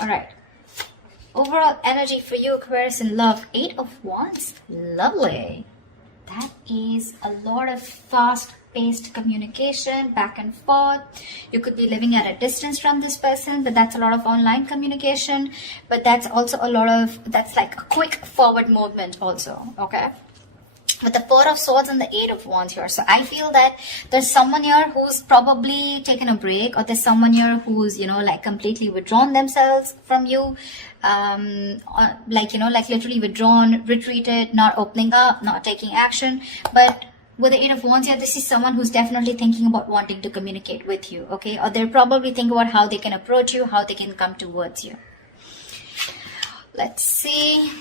All right. Overall energy for you, Aquarius, in love. 8 of Wands. Lovely. That is a lot of fast-paced communication, back and forth. You could be living at a distance from this person, but that's a lot of online communication. But that's also a lot of, that's like a quick forward movement also, okay? With the 4 of Swords and the 8 of Wands here. So I feel that there's someone here who's probably taken a break, or there's someone here who's, you know, like completely withdrawn themselves from you. Like, you know, like literally withdrawn, retreated, not opening up, not taking action. But with the 8 of Wands here, this is someone who's definitely thinking about wanting to communicate with you, okay? Or they're probably thinking about how they can approach you, how they can come towards you. Let's see.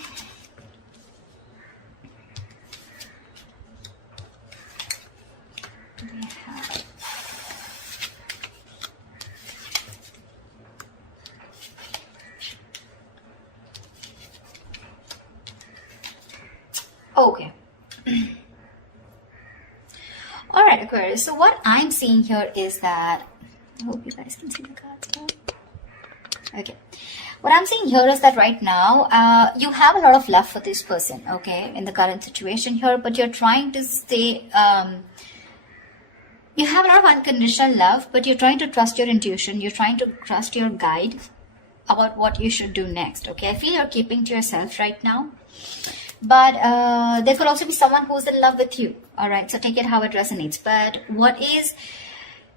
Okay. All right, Aquarius. So what I'm seeing here is that, I hope you guys can see the cards now. Okay. What I'm seeing here is that right now, you have a lot of love for this person, okay, in the current situation here, but you're trying to stay, you have a lot of unconditional love, but you're trying to trust your intuition. You're trying to trust your guide about what you should do next, okay? I feel you're keeping to yourself right now. But there could also be someone who's in love with you. All right, so take it how it resonates. But what is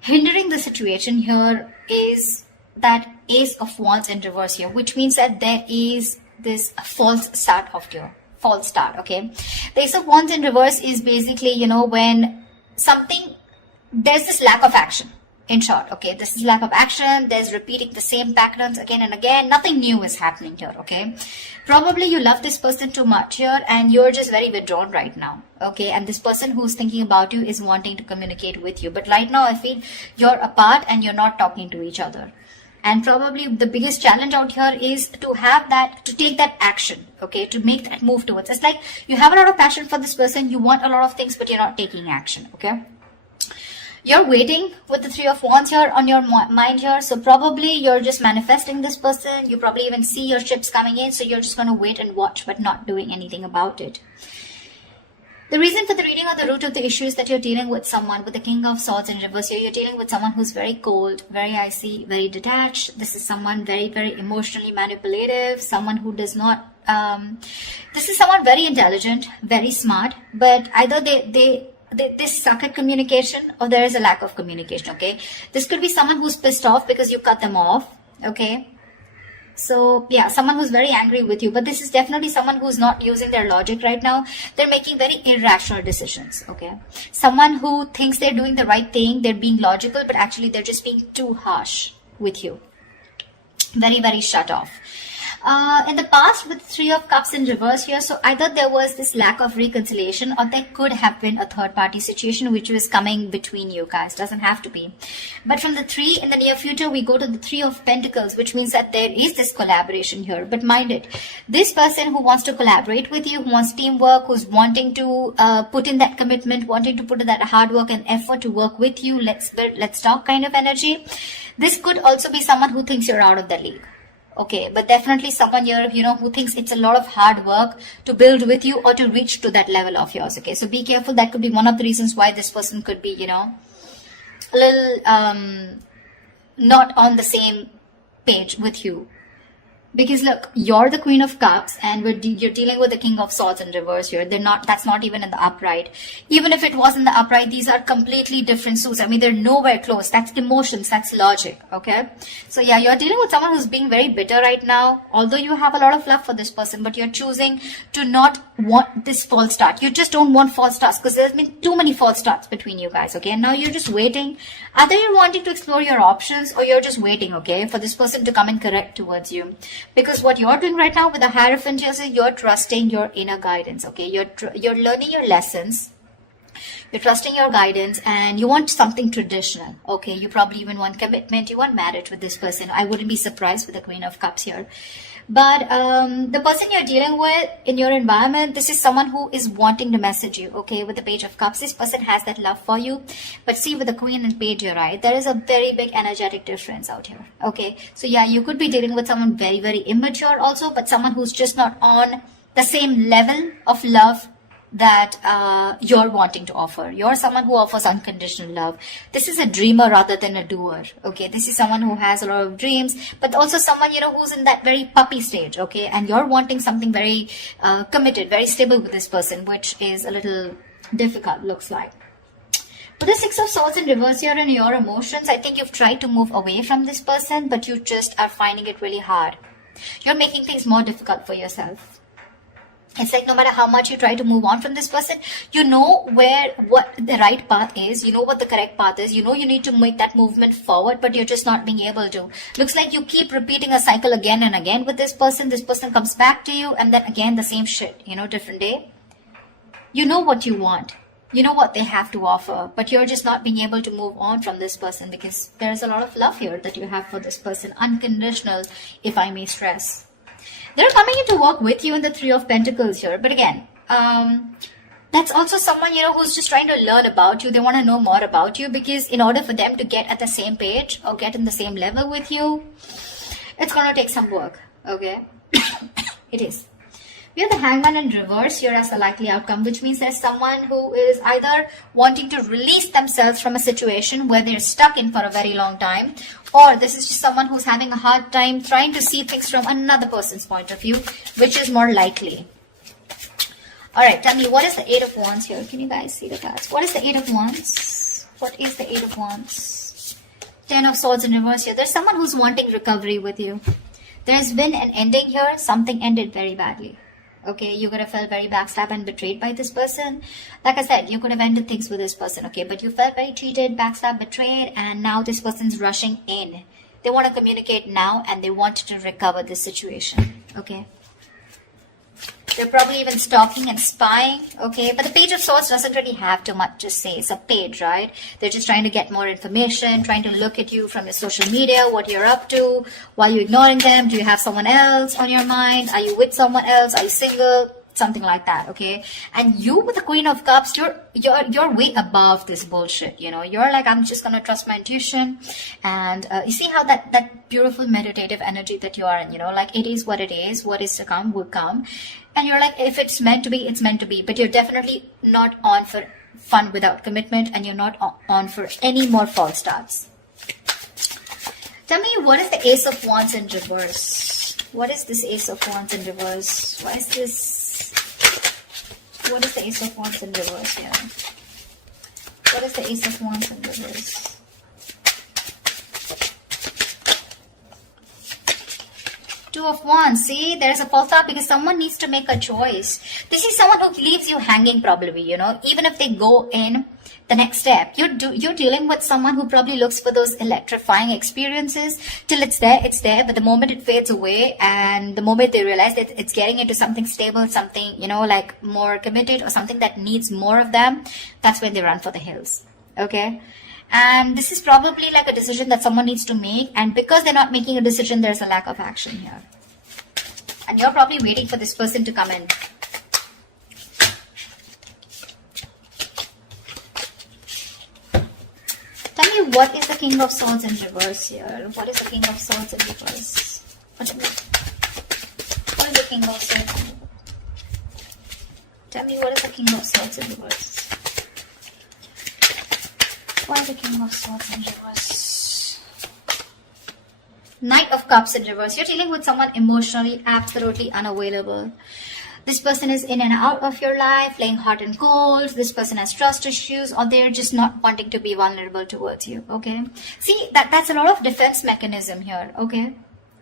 hindering the situation here is that Ace of Wands in reverse here, which means that there is this false start of your false start, okay? The Ace of Wands in reverse is basically, you know, when something, there's this lack of action. In short, okay, this is lack of action. There's repeating the same patterns again and again. Nothing new is happening here, okay? Probably you love this person too much here and you're just very withdrawn right now, okay? And this person who's thinking about you is wanting to communicate with you. But right now, I feel you're apart and you're not talking to each other. And probably the biggest challenge out here is to have that, to take that action, okay? To make that move towards. It's like you have a lot of passion for this person. You want a lot of things, but you're not taking action, okay? You're waiting with the 3 of Wands here on your mind here. So probably you're just manifesting this person. You probably even see your ships coming in. So you're just going to wait and watch, but not doing anything about it. The reason for the reading or the root of the issue is that you're dealing with someone with the King of Swords in reverse here. You're dealing with someone who's very cold, very icy, very detached. This is someone very, very emotionally manipulative. Someone who does not... this is someone very intelligent, very smart. But either they suck at communication or there is a lack of communication, okay? This could be someone who's pissed off because you cut them off, okay? So, yeah, someone who's very angry with you. But this is definitely someone who's not using their logic right now. They're making very irrational decisions, okay? Someone who thinks they're doing the right thing, they're being logical, but actually they're just being too harsh with you. Very, very shut off. In the past with 3 of Cups in reverse here, so either there was this lack of reconciliation or there could have been a third party situation which was coming between you guys. Doesn't have to be. But from the 3 in the near future, we go to the 3 of Pentacles, which means that there is this collaboration here. But mind it, this person who wants to collaborate with you, who wants teamwork, who's wanting to put in that commitment, wanting to put in that hard work and effort to work with you, let's build, let's talk kind of energy. This could also be someone who thinks you're out of the league. Okay, but definitely someone here, you know, who thinks it's a lot of hard work to build with you or to reach to that level of yours. Okay, so be careful. That could be one of the reasons why this person could be, you know, a little not on the same page with you. Because look, you're the Queen of Cups and you're dealing with the King of Swords in reverse here. That's not even in the upright. Even if it was in the upright, these are completely different suits. I mean, they're nowhere close. That's emotions, that's logic, okay? So yeah, you're dealing with someone who's being very bitter right now. Although you have a lot of love for this person, but you're choosing to not want this false start. You just don't want false starts because there's been too many false starts between you guys, okay? And now you're just waiting. Either you're wanting to explore your options or you're just waiting, okay, for this person to come and correct towards you. Because what you're doing right now with the Hierophant is you're trusting your inner guidance, okay? You're learning your lessons. You're trusting your guidance and you want something traditional, okay? You probably even want commitment. You want marriage with this person. I wouldn't be surprised with the Queen of Cups here. But the person you're dealing with in your environment, this is someone who is wanting to message you, okay? With the Page of Cups, this person has that love for you. But see, with the Queen and Page here, right, there is a very big energetic difference out here, okay? So yeah, you could be dealing with someone very, very immature also, but someone who's just not on the same level of love that you're wanting to offer. You're someone who offers unconditional love. This is a dreamer rather than a doer, okay? This is someone who has a lot of dreams, but also someone, you know, who's in that very puppy stage, okay? And you're wanting something very committed, very stable with this person, which is a little difficult, looks like. With the Six of Swords in reverse here and your emotions, I think you've tried to move away from this person, but you just are finding it really hard. You're making things more difficult for yourself. It's like no matter how much you try to move on from this person, you know what the right path is, you know what the correct path is, you know you need to make that movement forward, but you're just not being able to. Looks like you keep repeating a cycle again and again with this person comes back to you, and then again the same shit, you know, different day. You know what you want, you know what they have to offer, but you're just not being able to move on from this person because there's a lot of love here that you have for this person, unconditional, if I may stress. They're coming in to work with you in the Three of Pentacles here. But again, that's also someone, you know, who's just trying to learn about you. They want to know more about you because in order for them to get at the same page or get in the same level with you, it's going to take some work, okay? It is. We have the Hangman in reverse here as a likely outcome, which means there's someone who is either wanting to release themselves from a situation where they're stuck in for a very long time, or this is just someone who's having a hard time trying to see things from another person's point of view, which is more likely. All right, tell me, what is the Eight of Wands here? Can you guys see the cards? What is the Eight of Wands? What is the Eight of Wands? Ten of Swords in reverse here. There's someone who's wanting recovery with you. There's been an ending here. Something ended very badly. Okay, you could have felt very backstabbed and betrayed by this person. Like I said, you could have ended things with this person, okay? But you felt very cheated, backstabbed, betrayed, and now this person's rushing in. They want to communicate now and they want to recover this situation, okay? They're probably even stalking and spying, okay? But the Page of Swords doesn't really have too much to say. It's a page, right? They're just trying to get more information, trying to look at you from your social media, what you're up to, why you're ignoring them. Do you have someone else on your mind? Are you with someone else? Are you single? Something like that, okay? And you with the Queen of Cups, you're way above this bullshit, you know? You're like, I'm just gonna trust my intuition. And you see how that beautiful meditative energy that you are in, you know? Like, it is what it is. What is to come will come. And you're like, if it's meant to be, it's meant to be. But you're definitely not on for fun without commitment, and you're not on for any more false starts. Tell me, what is the Ace of Wands in reverse? What is this Ace of Wands in reverse? What is this? What is the Ace of Wands in reverse here? What is the Ace of Wands in reverse? Two of Wands. See, there's a false start because someone needs to make a choice. This is someone who leaves you hanging probably, you know, even if they go in the next step. You're dealing with someone who probably looks for those electrifying experiences. Till it's there, but the moment it fades away and the moment they realize that it's getting into something stable, something, you know, like more committed or something that needs more of them, that's when they run for the hills, okay? And this is probably like a decision that someone needs to make, and because they're not making a decision, there's a lack of action here. And you're probably waiting for this person to come in. Tell me, what is the King of Swords in reverse here? What is the King of Swords in reverse? What is the King of Swords in reverse? Tell me, what is the King of Swords in reverse? Why is the King of Swords in reverse? Knight of Cups in reverse. You're dealing with someone emotionally absolutely unavailable. This person is in and out of your life, playing hot and cold. This person has trust issues, or they're just not wanting to be vulnerable towards you, okay? See, that's a lot of defense mechanism here, okay?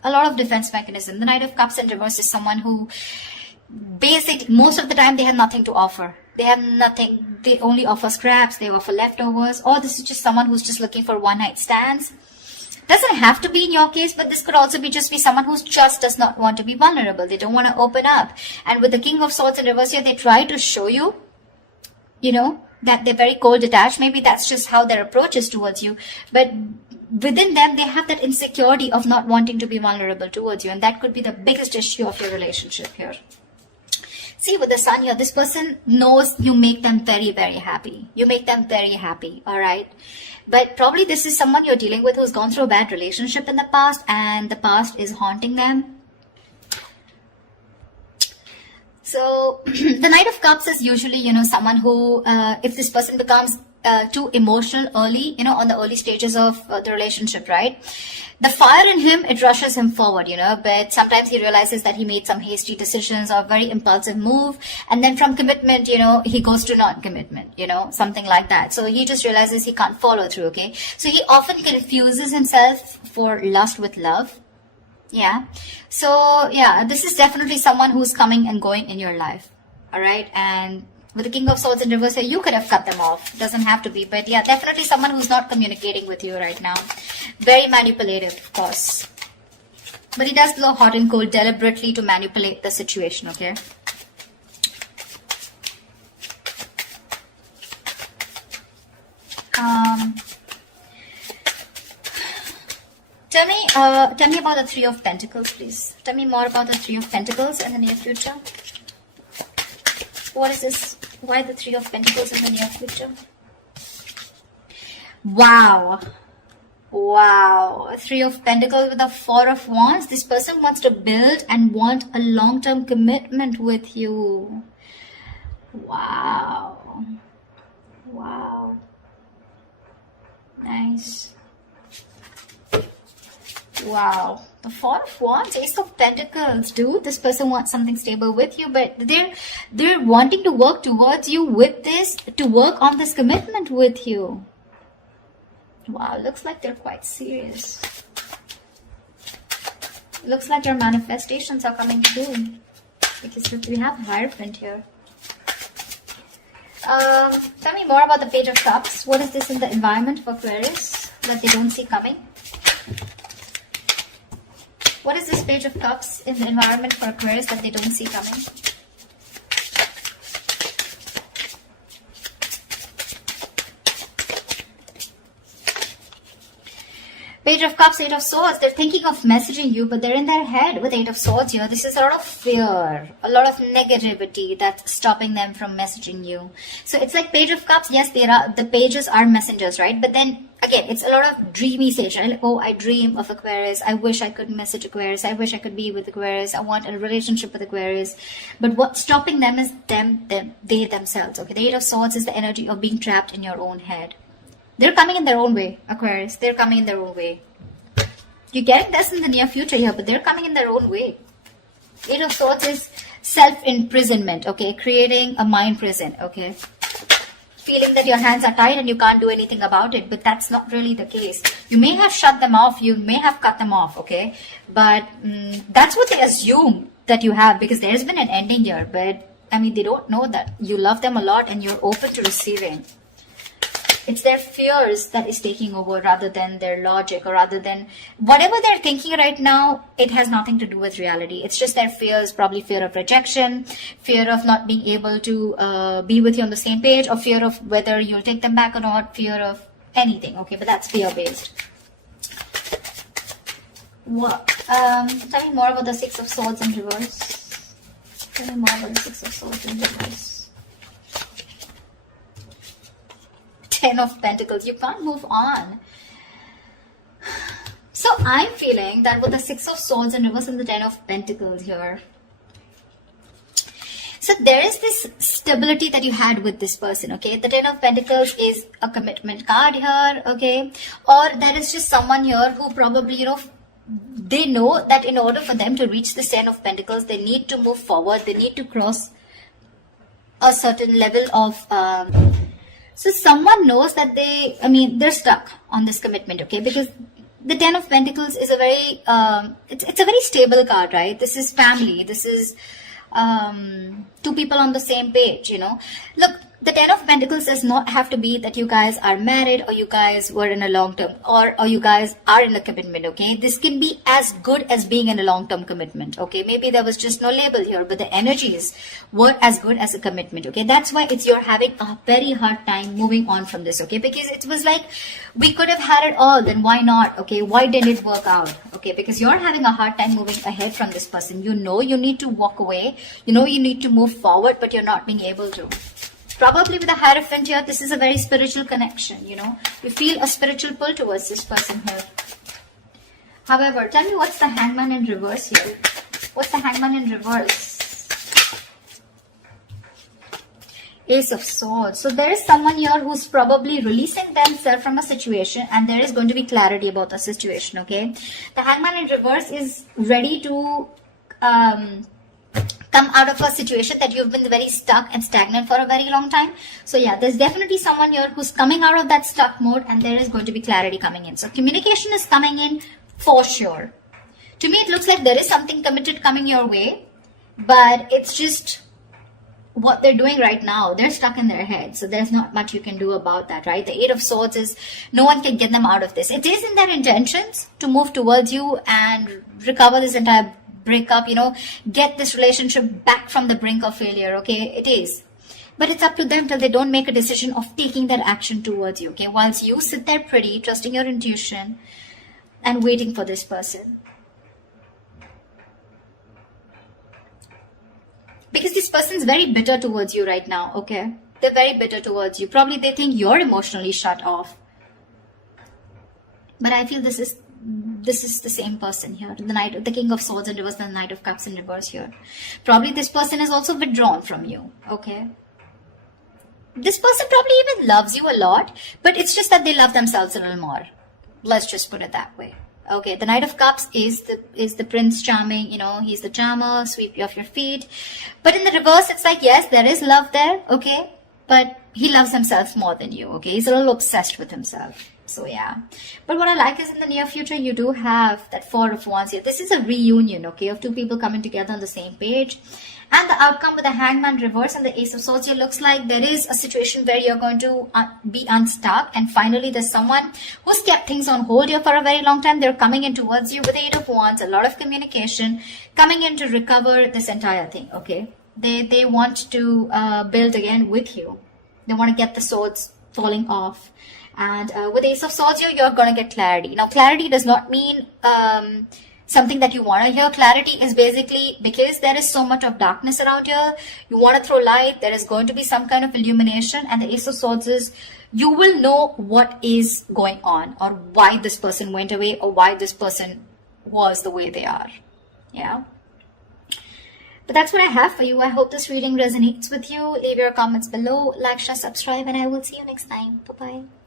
A lot of defense mechanism. The Knight of Cups in reverse is someone who basically, most of the time, they have nothing to offer. They have nothing. They only offer scraps. They offer leftovers. Or this is just someone who's just looking for one-night stands. Doesn't have to be in your case, but this could also be just be someone who just does not want to be vulnerable. They don't want to open up. And with the King of Swords in reverse here, they try to show you, you know, that they're very cold detached. Maybe that's just how their approach is towards you. But within them, they have that insecurity of not wanting to be vulnerable towards you. And that could be the biggest issue of your relationship here. See, with the sun here, this person knows you make them very, very happy. You make them very happy, all right? But probably this is someone you're dealing with who's gone through a bad relationship in the past, and the past is haunting them. So the Knight of Cups is usually, someone who, if this person becomes too emotional early, on the early stages of the relationship, right? The fire in him, it rushes him forward, but sometimes he realizes that he made some hasty decisions or very impulsive move. And then from commitment, he goes to non-commitment, something like that. So he just realizes he can't follow through, okay? So he often confuses himself for lust with love. Yeah. So, yeah, this is definitely someone who's coming and going in your life. All right. And with the King of Swords in reverse here, you could have cut them off. Doesn't have to be. But yeah, definitely someone who's not communicating with you right now. Very manipulative, of course. But he does blow hot and cold deliberately to manipulate the situation, okay? Tell me about the Three of Pentacles, please. Tell me more about the Three of Pentacles in the near future. What is this? Why the Three of Pentacles in the near future? Wow. Wow. Three of Pentacles with the Four of Wands. This person wants to build and want a long-term commitment with you. Wow. Wow. Nice. Wow. The Four of Wands, Ace of Pentacles, dude. This person wants something stable with you, but they're wanting to work towards you with this, to work on this commitment with you. Wow, looks like they're quite serious. Looks like your manifestations are coming true. Because we have Hierophant here. Tell me more about the Page of Cups. What is this in the environment for Aquarius that they don't see coming? What is this Page of Cups in the environment for Aquarius that they don't see coming? Page of Cups, Eight of Swords. They're thinking of messaging you, but they're in their head with Eight of Swords here. This is a lot of fear, a lot of negativity that's stopping them from messaging you. So it's like Page of Cups. Yes, the pages are messengers, right? But then again, it's a lot of dreamy stage. Right? Like, oh, I dream of Aquarius. I wish I could message Aquarius. I wish I could be with Aquarius. I want a relationship with Aquarius. But what's stopping them is they themselves. Okay, the Eight of Swords is the energy of being trapped in your own head. They're coming in their own way, Aquarius. They're coming in their own way. You're getting this in the near future here, but they're coming in their own way. Eight of Swords is self-imprisonment, okay? Creating a mind prison, okay? Feeling that your hands are tied and you can't do anything about it, but that's not really the case. You may have shut them off, you may have cut them off, okay? But that's what they assume that you have, because there's been an ending here, but I mean, they don't know that you love them a lot and you're open to receiving. It's their fears that is taking over rather than their logic, or rather than whatever they're thinking right now. It has nothing to do with reality. It's just their fears, probably fear of rejection, fear of not being able to be with you on the same page, or fear of whether you'll take them back or not, fear of anything. Okay, but that's fear-based. What? Tell me more about the Six of Swords in reverse. Tell me more about the Six of Swords in reverse. Ten of Pentacles. You can't move on. So I'm feeling that with the Six of Swords in reverse and the Ten of Pentacles here, so there is this stability that you had with this person, okay? The Ten of Pentacles is a commitment card here, okay? Or there is just someone here who probably, they know that in order for them to reach the Ten of Pentacles, they need to move forward. They need to cross a certain level of... So someone knows that they're stuck on this commitment, okay? Because the Ten of Pentacles is a very, it's a very stable card, right? This is family. This is two people on the same page, Look, The Ten of Pentacles does not have to be that you guys are married or you guys were in a long term or you guys are in a commitment, okay? This can be as good as being in a long-term commitment, okay? Maybe there was just no label here, but the energies were as good as a commitment, okay? That's why you're having a very hard time moving on from this, okay? Because it was like, we could have had it all, then why not, okay? Why didn't it work out, okay? Because you're having a hard time moving ahead from this person. You know you need to walk away. You know you need to move forward, but you're not being able to. Probably with a Hierophant here, this is a very spiritual connection, you know. You feel a spiritual pull towards this person here. However, tell me what's the Hangman in reverse here? What's the Hangman in reverse? Ace of Swords. So there is someone here who's probably releasing themselves from a situation, and there is going to be clarity about the situation, okay? The Hangman in reverse is ready to come out of a situation that you've been very stuck and stagnant for a very long time. So yeah, there's definitely someone here who's coming out of that stuck mode, and there is going to be clarity coming in. So communication is coming in for sure. To me, it looks like there is something committed coming your way, but it's just what they're doing right now. They're stuck in their head. So there's not much you can do about that, right? The Eight of Swords is no one can get them out of this. It is in their intentions to move towards you and recover this entire breakup, you know, get this relationship back from the brink of failure, okay? It is. But it's up to them till they don't make a decision of taking that action towards you, okay? Whilst you sit there pretty, trusting your intuition and waiting for this person. Because this person's very bitter towards you right now, okay? They're very bitter towards you. Probably they think you're emotionally shut off. But I feel this is the same person here. The King of Swords in reverse and the Knight of Cups in reverse here. Probably this person is also withdrawn from you, okay? This person probably even loves you a lot, but it's just that they love themselves a little more. Let's just put it that way. Okay, the Knight of Cups is the Prince Charming, you know, he's the charmer, sweep you off your feet. But in the reverse, it's like, yes, there is love there, okay? But he loves himself more than you, okay? He's a little obsessed with himself. So yeah, but what I like is in the near future, you do have that Four of Wands here. This is a reunion, okay, of two people coming together on the same page. And the outcome with the Hangman reverse and the Ace of Swords here looks like there is a situation where you're going to be unstuck. And finally, there's someone who's kept things on hold here for a very long time. They're coming in towards you with the Eight of Wands, a lot of communication, coming in to recover this entire thing, okay? They want to build again with you. They want to get the swords falling off. And with Ace of Swords here, you're going to get clarity. Now, clarity does not mean something that you want to hear. Clarity is basically because there is so much of darkness around here, you want to throw light, there is going to be some kind of illumination. And the Ace of Swords is, you will know what is going on or why this person went away or why this person was the way they are. Yeah. But that's what I have for you. I hope this reading resonates with you. Leave your comments below, like, share, subscribe, and I will see you next time. Bye-bye.